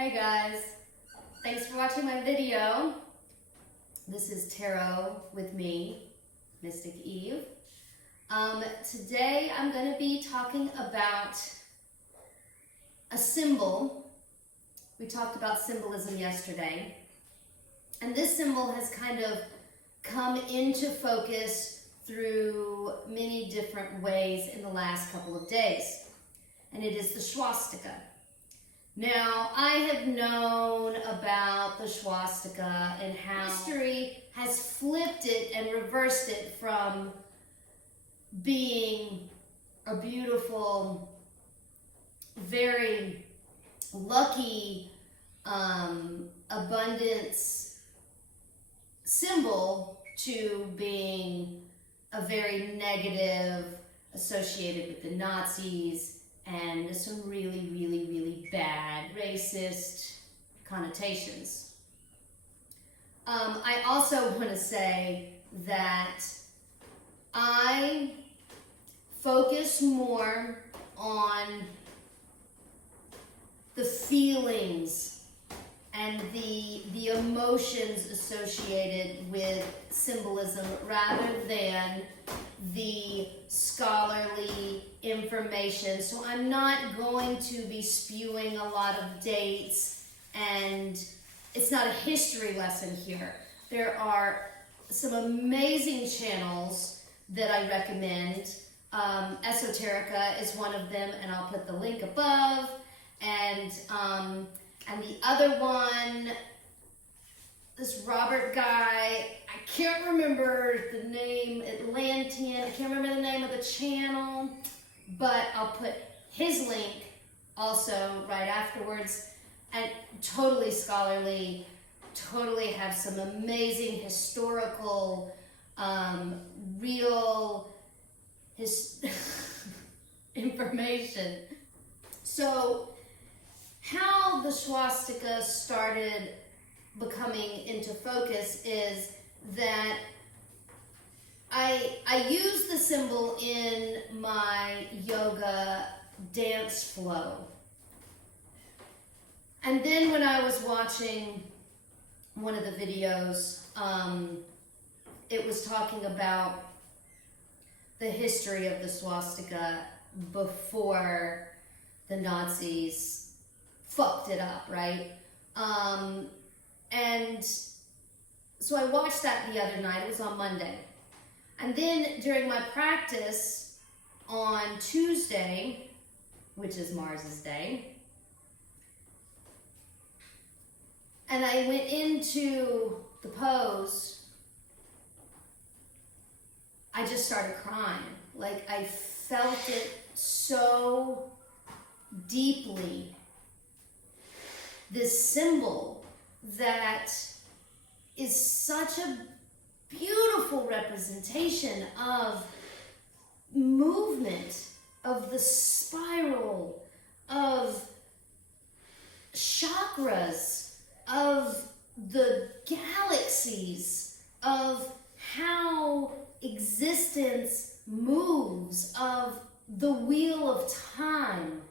Hi guys, thanks for watching my video. This is Tarot with me, MysticEve. Today I'm going to be talking about a symbol. We talked about symbolism yesterday, and this symbol has kind of come into focus through many different ways in the last couple of days, and it is the swastika. Now, I have known about the swastika and how history has flipped it and reversed it from being a beautiful, very lucky abundance symbol to being a very negative, associated with the Nazis, and some really bad racist connotations. I also want to say that I focus more on the feelings and the emotions associated with symbolism rather than the scholarly information. So I'm not going to be spewing a lot of dates, and it's not a history lesson here. There are some amazing channels that I recommend. Esoterica is one of them, and I'll put the link above. And the other one, this Robert guy, I can't remember the name, Atlantean, I can't remember the name of the channel, but I'll put his link also right afterwards. And totally scholarly, totally have some amazing historical, real information. So, how the swastika started becoming into focus is that I use the symbol in my yoga dance flow. And then when I was watching one of the videos, it was talking about the history of the swastika before the Nazis fucked it up, right? And so I watched that the other night. It was on Monday. And then during my practice on Tuesday, which is Mars's day, and I went into the pose, I just started crying. Like, I felt it so deeply. This symbol that is such a beautiful representation of movement, of the spiral, of chakras, of the galaxies, of how existence moves, of the wheel of time.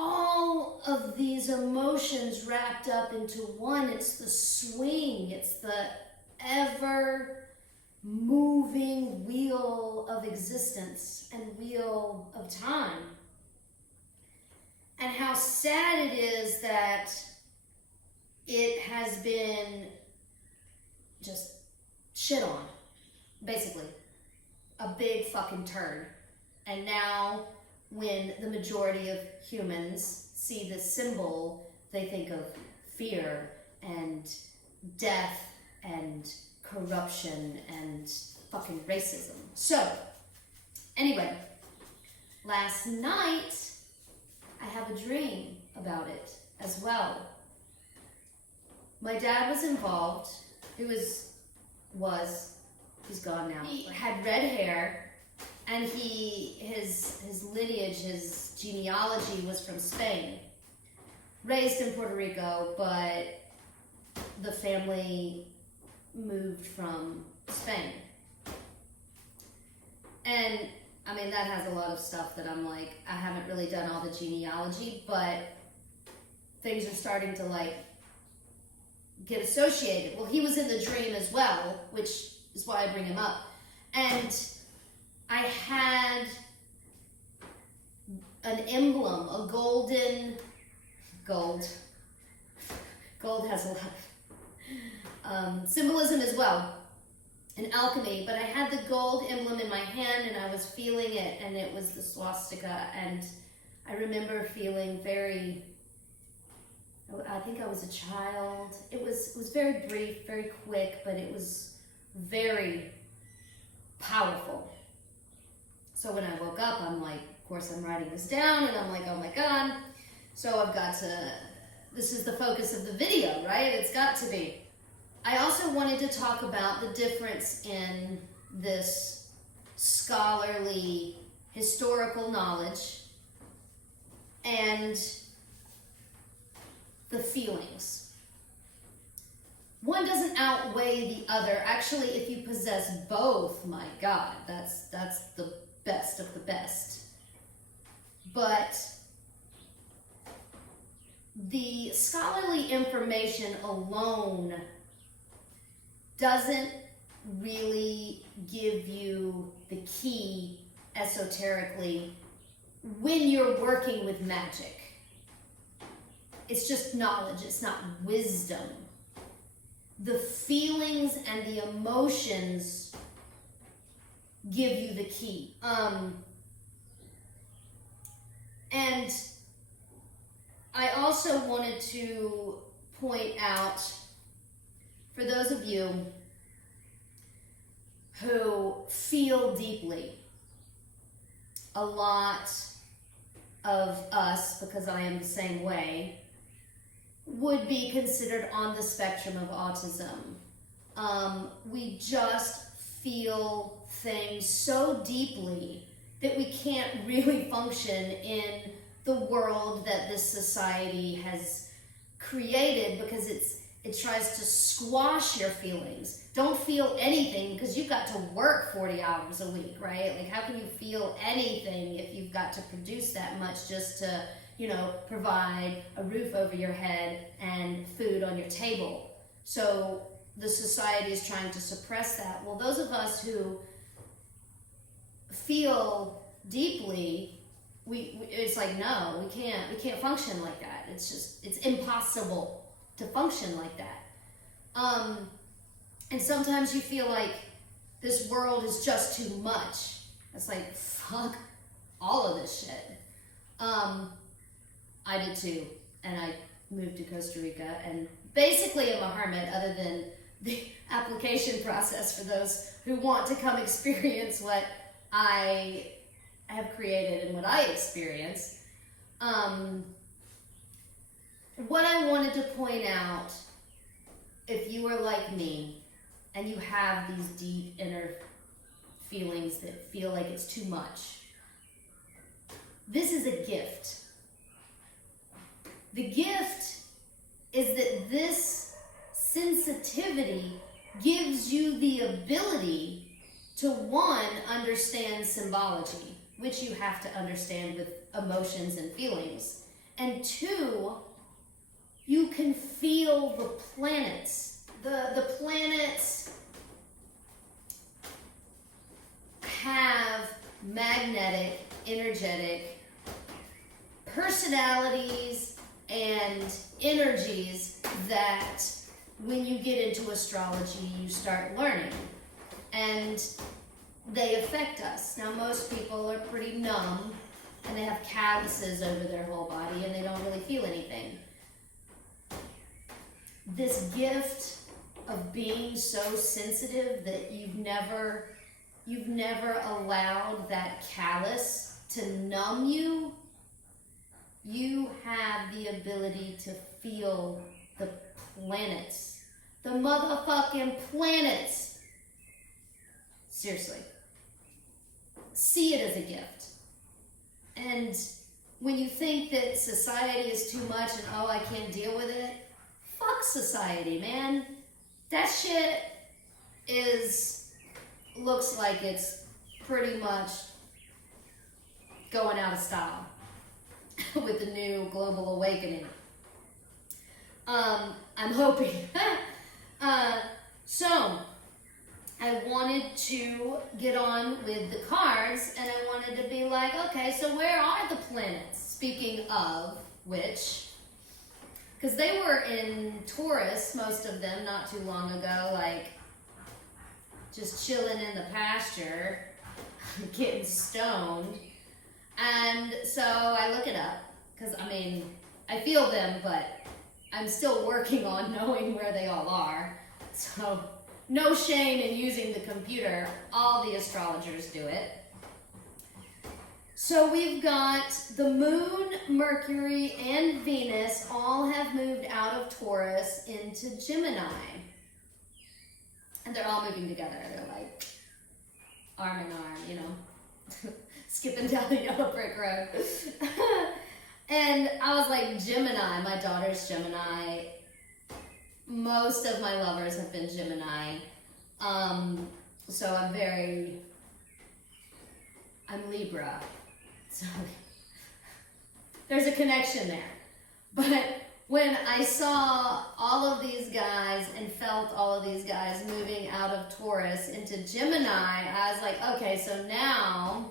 All of these emotions wrapped up into one. It's the swing, it's the ever-moving wheel of existence and wheel of time. And how sad it is that it has been just shit on, basically. A big fucking turd. And now, when the majority of humans see this symbol, they think of fear and death and corruption and fucking racism. So, anyway, last night, I have a dream about it as well. My dad was involved. He's gone now. He had red hair. And his lineage, his genealogy was from Spain. Raised in Puerto Rico, but the family moved from Spain. And I mean, that has a lot of stuff that I'm like, I haven't really done all the genealogy, but things are starting to like get associated. Well, he was in the dream as well, which is why I bring him up. And I had an emblem, a gold has a lot of symbolism as well in alchemy, but I had the gold emblem in my hand and I was feeling it, and it was the swastika, and I remember feeling very, I think I was a child. It was very brief, very quick, but it was very powerful. So when I woke up, I'm like, of course I'm writing this down, and I'm like, oh my God. So I've got to, this is the focus of the video, right? It's got to be. I also wanted to talk about the difference in this scholarly historical knowledge and the feelings. One doesn't outweigh the other. Actually, if you possess both, my God, that's the best of the best. But the scholarly information alone doesn't really give you the key esoterically when you're working with magic. It's just knowledge, it's not wisdom. The feelings and the emotions give you the key. And I also wanted to point out, for those of you who feel deeply, a lot of us, because I am the same way, would be considered on the spectrum of autism. We just feel things so deeply that we can't really function in the world that this society has created, because it tries to squash your feelings. Don't feel anything because you've got to work 40 hours a week, right? Like, how can you feel anything if you've got to produce that much just to, provide a roof over your head and food on your table? So the society is trying to suppress that. Well, those of us who feel deeply, it's like, no, we can't function like that. It's impossible to function like that. And sometimes you feel like this world is just too much. It's like, fuck all of this shit. I did too, and I moved to Costa Rica, and basically I'm a hermit, other than the application process for those who want to come experience what I have created and what I experience. What I wanted to point out, if you are like me and you have these deep inner feelings that feel like it's too much, this is a gift. The gift is that this sensitivity gives you the ability to, one, understand symbology, which you have to understand with emotions and feelings, and two, you can feel the planets. The planets have magnetic, energetic personalities and energies that when you get into astrology, you start learning. And they affect us. Now, most people are pretty numb and they have calluses over their whole body and they don't really feel anything. This gift of being so sensitive that you've never allowed that callus to numb you, you have the ability to feel the planets. The motherfucking planets. Seriously. See it as a gift. And when you think that society is too much and, oh, I can't deal with it, fuck society, man. That shit looks like it's pretty much going out of style with the new global awakening. I'm hoping. So, I wanted to get on with the cards, and I wanted to be like, okay, so where are the planets? Speaking of which, because they were in Taurus, most of them, not too long ago, like just chilling in the pasture, getting stoned. And so I look it up, because I mean, I feel them, but I'm still working on knowing where they all are. So no shame in using the computer. All the astrologers do it. So we've got the Moon, Mercury, and Venus all have moved out of Taurus into Gemini. And they're all moving together. They're like arm in arm, you know, skipping down the yellow brick road. And I was like, Gemini, my daughter's Gemini. Most of my lovers have been Gemini. So I'm Libra. So there's a connection there. But when I saw all of these guys and felt all of these guys moving out of Taurus into Gemini, I was like, okay, so now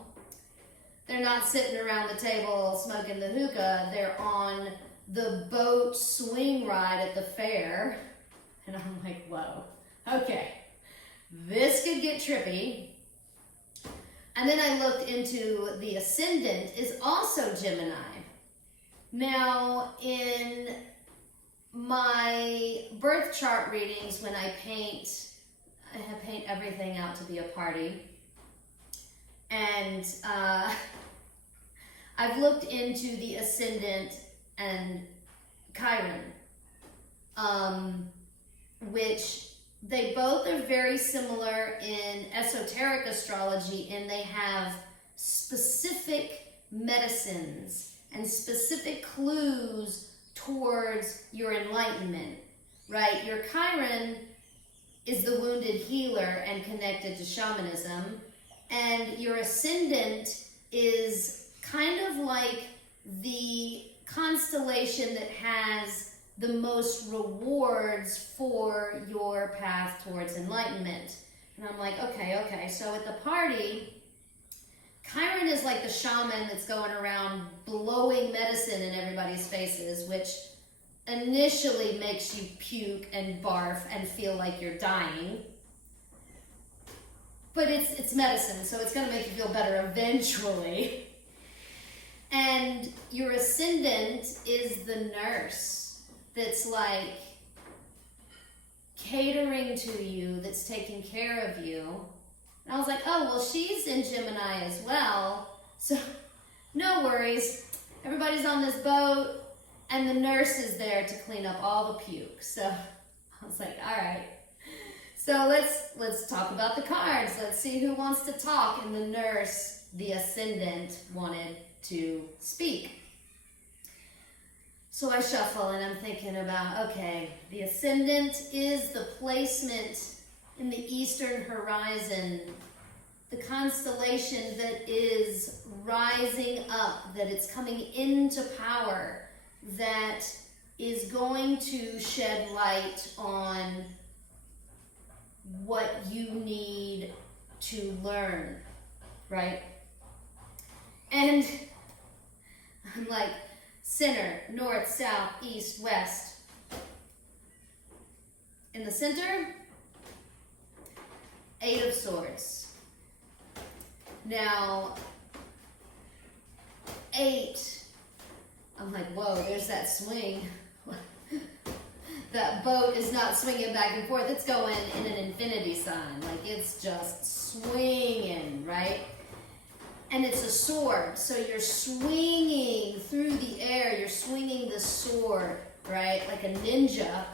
they're not sitting around the table smoking the hookah. They're on the boat swing ride at the fair. And I'm like, whoa, okay, this could get trippy. And then I looked into the Ascendant is also Gemini. Now, in my birth chart readings, when I paint everything out to be a party. And I've looked into the Ascendant and Chiron, which they both are very similar in esoteric astrology, and they have specific medicines and specific clues towards your enlightenment, right? Your Chiron is the wounded healer and connected to shamanism, and your Ascendant is kind of like the constellation that has the most rewards for your path towards enlightenment. And I'm like, okay. So at the party, Chiron is like the shaman that's going around blowing medicine in everybody's faces, which initially makes you puke and barf and feel like you're dying. But it's medicine, so it's going to make you feel better eventually. And your Ascendant is the nurse that's like catering to you, that's taking care of you. And I was like, oh, well, she's in Gemini as well, so no worries. Everybody's on this boat, and the nurse is there to clean up all the puke. So I was like, all right. So let's talk about the cards. Let's see who wants to talk. And the nurse, the Ascendant, wanted to speak. So I shuffle, and I'm thinking about, okay, the Ascendant is the placement in the eastern horizon, the constellation that is rising up, that it's coming into power, that is going to shed light on what you need to learn, right? And I'm like, center, north, south, east, west. In the center, 8 of Swords. Now, 8, I'm like, whoa, there's that swing. That boat is not swinging back and forth. It's going in an infinity sign. Like, it's just swinging, right? And it's a sword, so you're swinging through the air, you're swinging the sword, right? Like a ninja,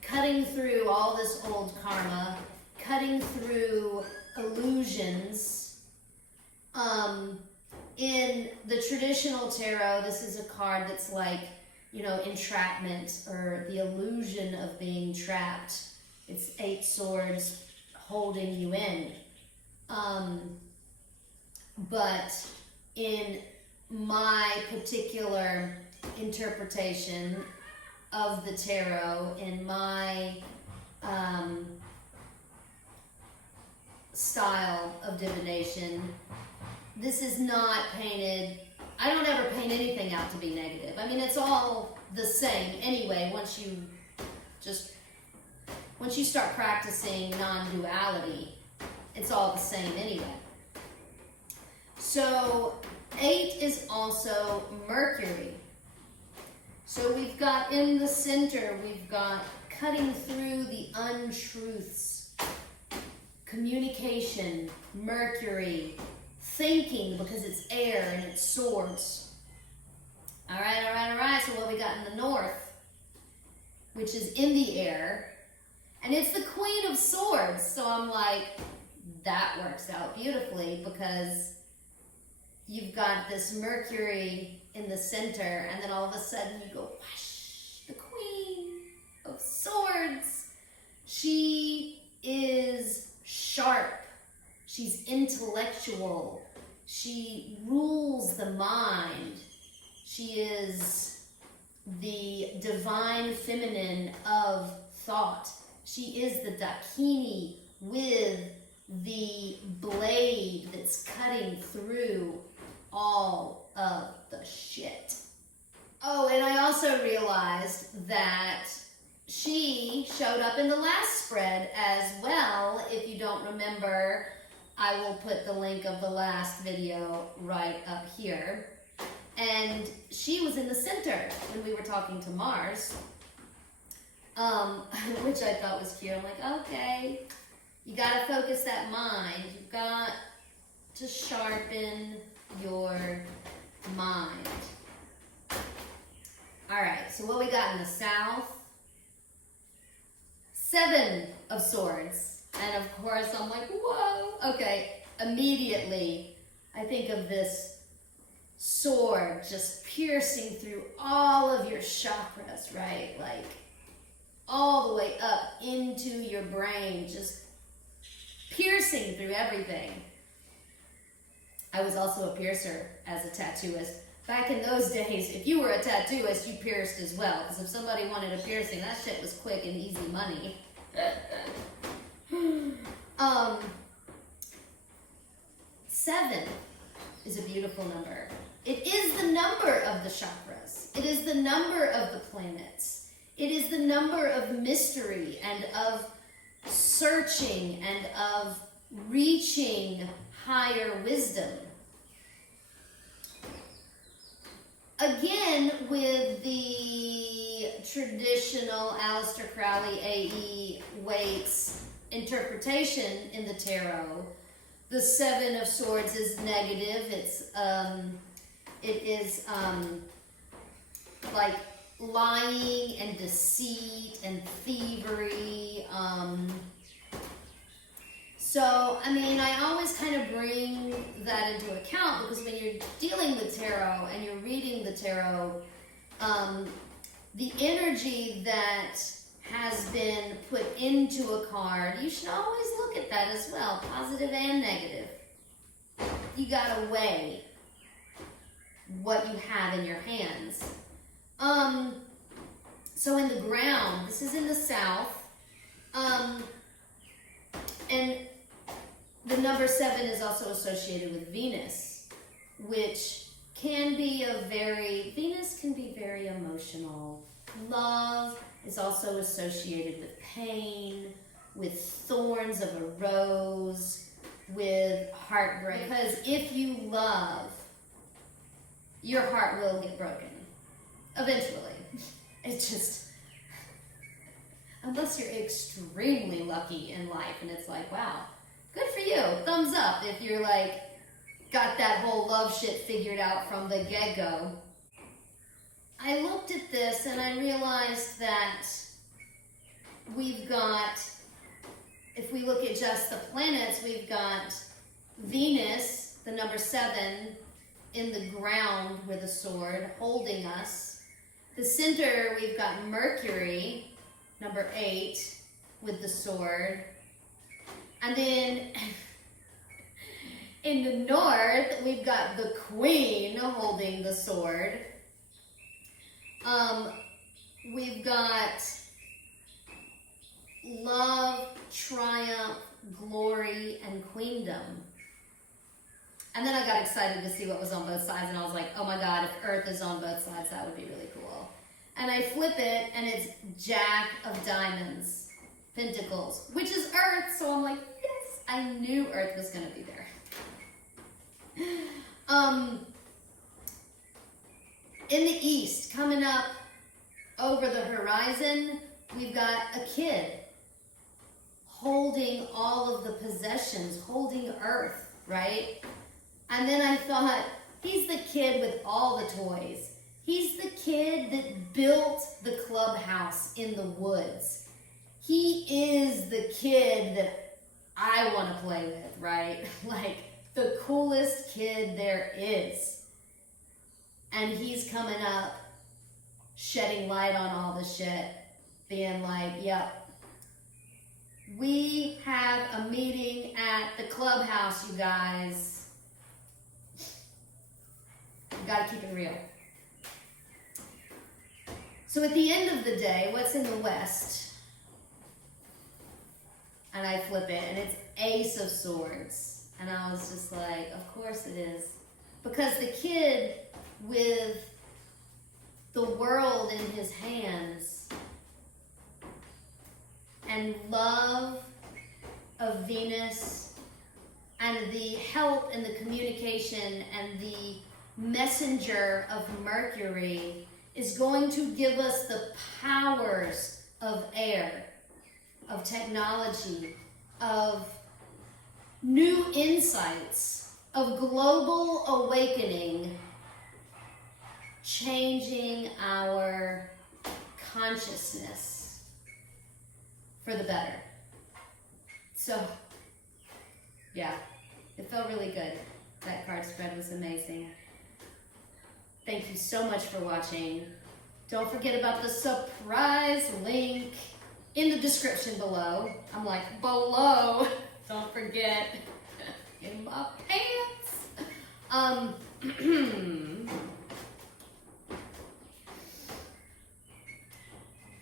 cutting through all this old karma, cutting through illusions. In the traditional tarot, this is a card that's like, you know, entrapment, or the illusion of being trapped. It's 8 swords holding you in. But in my particular interpretation, of the tarot in my style of divination, this is not painted. I don't ever paint anything out to be negative. I mean, it's all the same anyway once you start practicing non-duality. It's all the same anyway. So 8 is also Mercury. So we've got in the center, we've got cutting through the untruths, communication, Mercury, thinking, because it's air and it's swords. All right. So what we got in the north, which is in the air, and it's the Queen of Swords. So I'm like, that works out beautifully, because you've got this Mercury in the center, and then all of a sudden you go, whoosh, the Queen of Swords. She is sharp. She's intellectual. She rules the mind. She is the divine feminine of thought. She is the Dakini with the blade that's cutting through all of the shit. Oh, and I also realized that she showed up in the last spread as well. If you don't remember, I will put the link of the last video right up here. And she was in the center when we were talking to Mars, which I thought was cute. I'm like, okay, you gotta focus that mind. You've got to sharpen your mind. All right, so what we got in the south? 7 of Swords. And of course, I'm like, whoa. Okay, immediately, I think of this sword just piercing through all of your chakras, right? Like, all the way up into your brain, just piercing through everything. I was also a piercer as a tattooist. Back in those days, if you were a tattooist, you pierced as well. Because if somebody wanted a piercing, that shit was quick and easy money. 7 is a beautiful number. It is the number of the chakras. It is the number of the planets. It is the number of mystery and of searching and of reaching higher wisdom. Again, with the traditional Aleister Crowley A.E. Waite's interpretation in the tarot, the 7 of Swords is negative. It is like lying and deceit and thievery. So, I mean, I always kind of bring that into account, because when you're dealing with tarot and you're reading the tarot, the energy that has been put into a card, you should always look at that as well, positive and negative. You gotta weigh what you have in your hands. So in the ground, this is in the south, and the number 7 is also associated with Venus, which can be Venus can be very emotional. Love is also associated with pain, with thorns of a rose, with heartbreak. Because if you love, your heart will get broken. Eventually. It's just, unless you're extremely lucky in life and it's like, wow, good for you. Thumbs up if you're like, got that whole love shit figured out from the get-go. I looked at this and I realized that we've got, if we look at just the planets, we've got Venus, the number 7, in the ground with a sword, holding us. The center, we've got Mercury, number 8, with the sword. And then in the north, we've got the Queen holding the sword. we've got love, triumph, glory, and queendom. And then I got excited to see what was on both sides, and I was like, oh my God, if Earth is on both sides, that would be really cool. And I flip it, and it's Jack of Diamonds, Pentacles, which is Earth, so I'm like, yes, I knew Earth was going to be there. In the east, coming up over the horizon, we've got a kid holding all of the possessions, holding Earth, right? And then I thought, he's the kid with all the toys. He's the kid that built the clubhouse in the woods. He is the kid that I want to play with, right? Like the coolest kid there is. And he's coming up, shedding light on all the shit, being like, yep, we have a meeting at the clubhouse, you guys. We gotta keep it real. So at the end of the day, what's in the west? And I flip it, and it's Ace of Swords. And I was just like, of course it is. Because the kid with the world in his hands and love of Venus and the help and the communication and the messenger of Mercury is going to give us the powers of air, of technology, of new insights, of global awakening, changing our consciousness for the better. So, yeah, it felt really good. That card spread was amazing. Thank you so much for watching. Don't forget about the surprise link in the description below. I'm like, below. Don't forget. In my pants.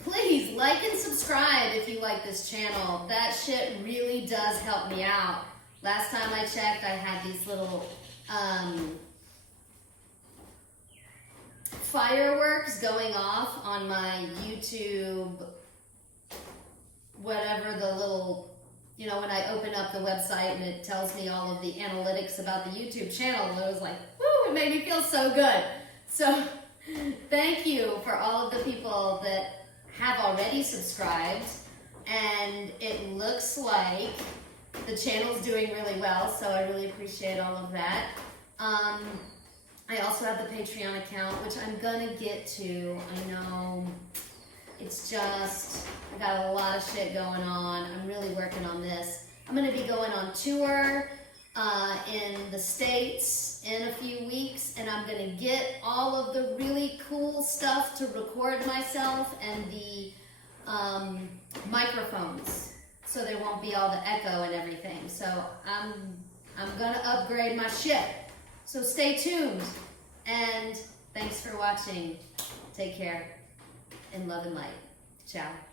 Please like and subscribe if you like this channel. That shit really does help me out. Last time I checked, I had these little fireworks going off on my YouTube, whatever the little, you know, when I open up the website and it tells me all of the analytics about the YouTube channel, and it was like, woo, it made me feel so good. So thank you for all of the people that have already subscribed, and it looks like the channel's doing really well, so I really appreciate all of that. I also have the Patreon account, which I'm gonna get to. I know it's just, I got a lot of shit going on. I'm really working on this. I'm gonna be going on tour in the States in a few weeks, and I'm gonna get all of the really cool stuff to record myself and the microphones, so there won't be all the echo and everything. So I'm gonna upgrade my shit. So stay tuned, and thanks for watching. Take care, and love and light. Ciao.